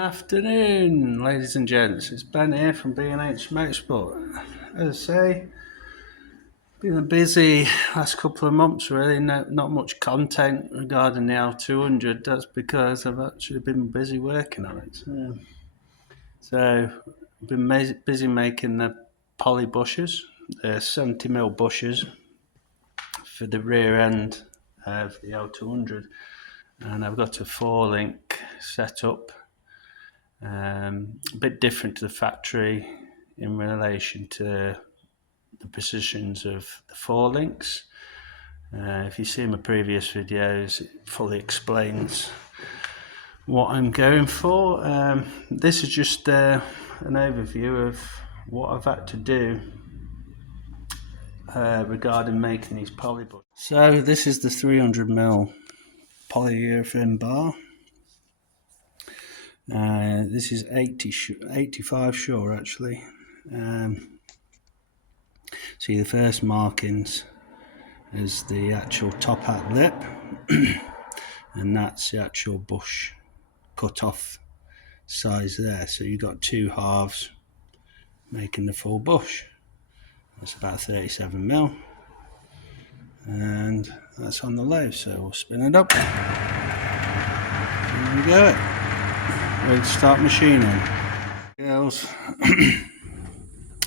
Afternoon, ladies and gents. It's Ben here from B&H Motorsport. As I say, been a busy last couple of months really, not much content regarding the L200. That's because I've actually been busy working on it. So I've been busy making the poly bushes, 70mm bushes for the rear end of the L200. And I've got a 4-link setup. A bit different to the factory in relation to the positions of the 4 links. If you see my previous videos, it fully explains what I'm going for. This is just an overview of what I've had to do regarding making these poly bushes. So this is the 300mm polyurethane bar. This is 85 sure actually. See the first markings is the actual top hat lip and that's the actual bush cut off size there. So you've got 2 halves making the full bush. That's about 37mm and that's on the lathe, so we'll spin it up. There we go. Ready to start machining. Girls,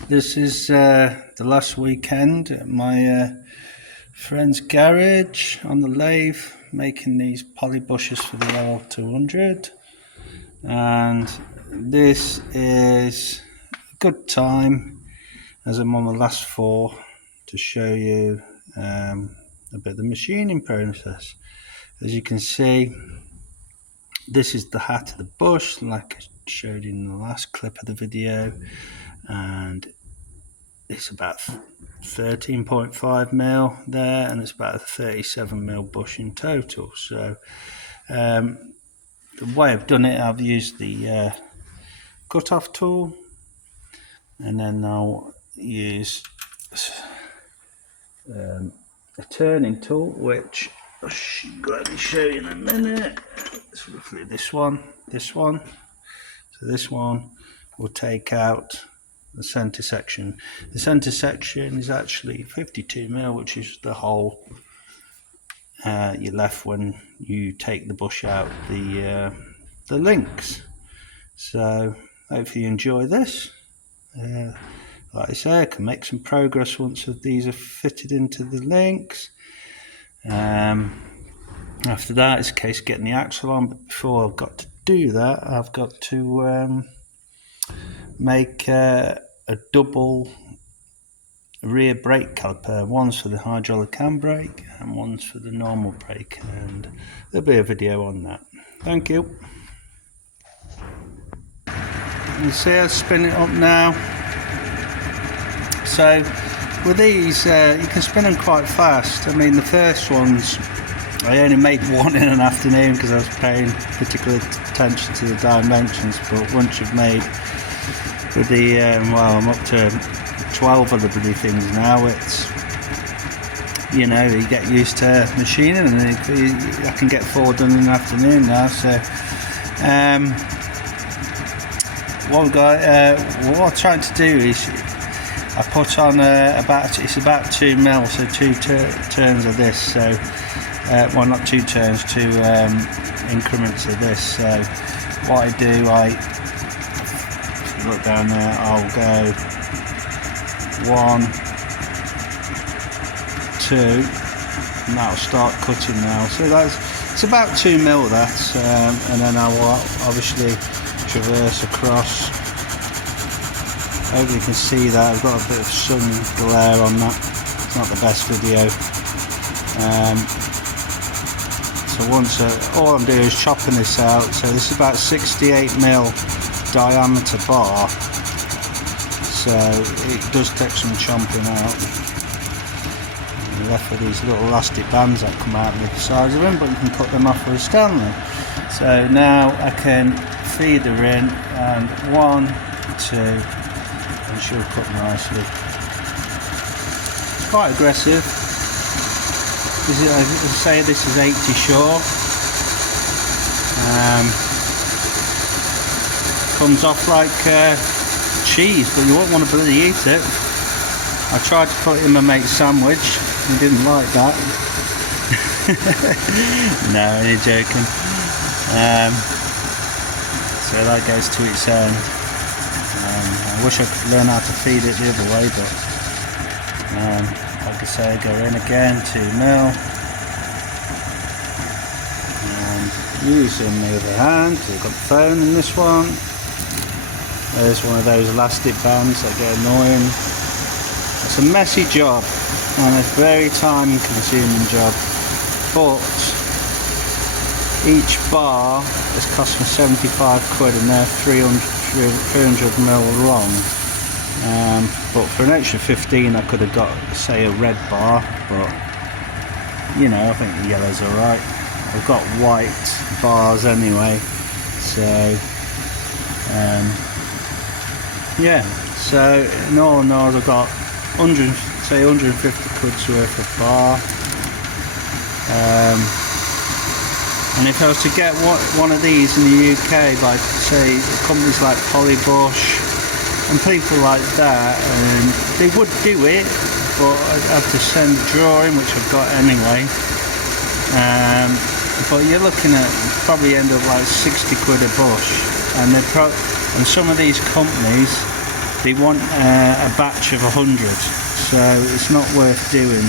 this is the last weekend at my friend's garage on the lathe making these poly bushes for the L200, and this is a good time as I'm on the last 4 to show you a bit of the machining process. As you can see, this is the hat of the bush like I showed in the last clip of the video, and it's about 13.5mm there, and it's about a 37mm bush in total. So the way I've done it, I've used the cut-off tool, and then I'll use a turning tool, which I'll gladly show you in a minute. It's roughly this one. So this one will take out the center section. The center section is actually 52mm, which is the hole you're left when you take the bush out the links. So hopefully you enjoy this. Like I say, I can make some progress once these are fitted into the links. After that, it's a case of getting the axle on, but before I've got to do that, I've got to make a double rear brake caliper. One's for the hydraulic handbrake and one's for the normal brake, and there'll be a video on that. Thank you. You see I spin it up now. So with these, you can spin them quite fast. I mean, the first ones I only made one in an afternoon because I was paying particular attention to the dimensions, but once you've made with the well, I'm up to 12 of the bloody things now, it's, you know, you get used to machining, and I can get 4 done in an afternoon now. So what I'm trying to do is I put on about 2mm, so 2 turns of this. So well, not 2 turns, 2 increments of this. So what I do, look down there, I'll go 1, 2, and that'll start cutting now. So it's about 2mm that, and then I will obviously traverse across. Hopefully you can see that. I've got a bit of sun glare on that. It's not the best video. So once all I'm doing is chopping this out. So this is about 68mm diameter bar. So it does take some chomping out. You're left with these little elastic bands that come out of the sides of them, but you can cut them off with a Stanley. So now I can feed her in, and 1, 2, and she'll cut nicely. Quite aggressive. As I say, this is 80 sure. comes off like cheese, but you won't want to bloody eat it. I tried to put it in my mate's sandwich, he didn't like that. No, only joking. So that goes to its end. I wish I could learn how to feed it the other way, but like I say, go in again, 2 mil. And using the other hand, we've got the phone in this one. There's one of those elastic bands that get annoying. It's a messy job and a very time consuming job, but each bar has cost me 75 quid and they're 300 mil long. But for an extra 15 I could have got, say, a red bar, but you know, I think the yellow's alright. I've got white bars anyway, so yeah, so in all in all I've got 150 quid's worth of bar. And if I was to get one of these in the UK, like say companies like Polybush and people like that, they would do it, but I'd have to send a drawing, which I've got anyway. But you're looking at probably end up like 60 quid a bush, and and some of these companies, they want a batch of 100, so it's not worth doing.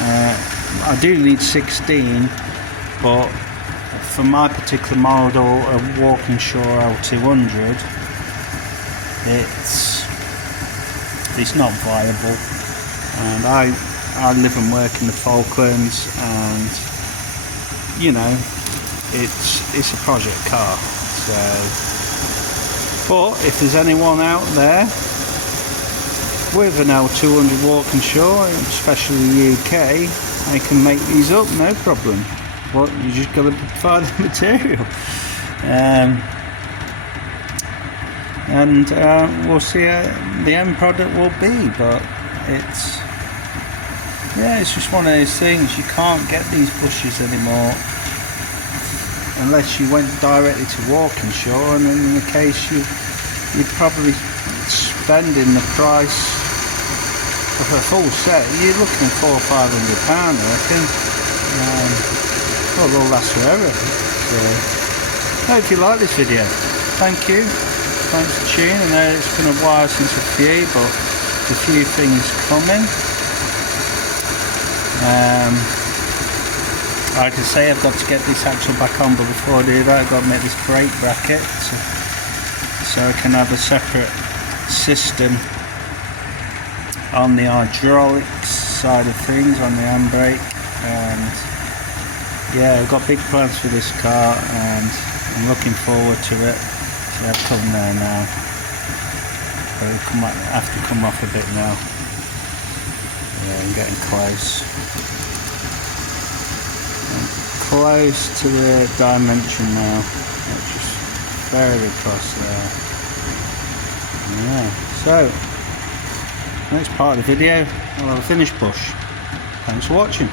I do need 16, but for my particular model of Walkinshaw L200, it's not viable. And I live and work in the Falklands, and you know, it's a project car. So, but if there's anyone out there with an L200 Walkinshaw, especially the UK, I can make these up, no problem. But you just got to provide the material, and we'll see how the end product will be. But it's just one of those things. You can't get these bushes anymore unless you went directly to Walkinshaw, and in the case you'd probably spending the price of a full set. You're looking at £400 or £500, I reckon. Well, they'll last forever. So, I hope you like this video. Thank you. Thanks for tuning. I know it's been a while since a few, but a few things coming. Like I say, I've got to get this axle back on, but before I do that, I've got to make this brake bracket so I can have a separate system on the hydraulics side of things, on the handbrake. And yeah, I've got big plans for this car, and I'm looking forward to it. So I've come there now, but I have to come off a bit now. Yeah, I'm getting close. I'm close to the dimension now. It's just very close there. Yeah, so next part of the video, I'll have a finished bush. Thanks for watching.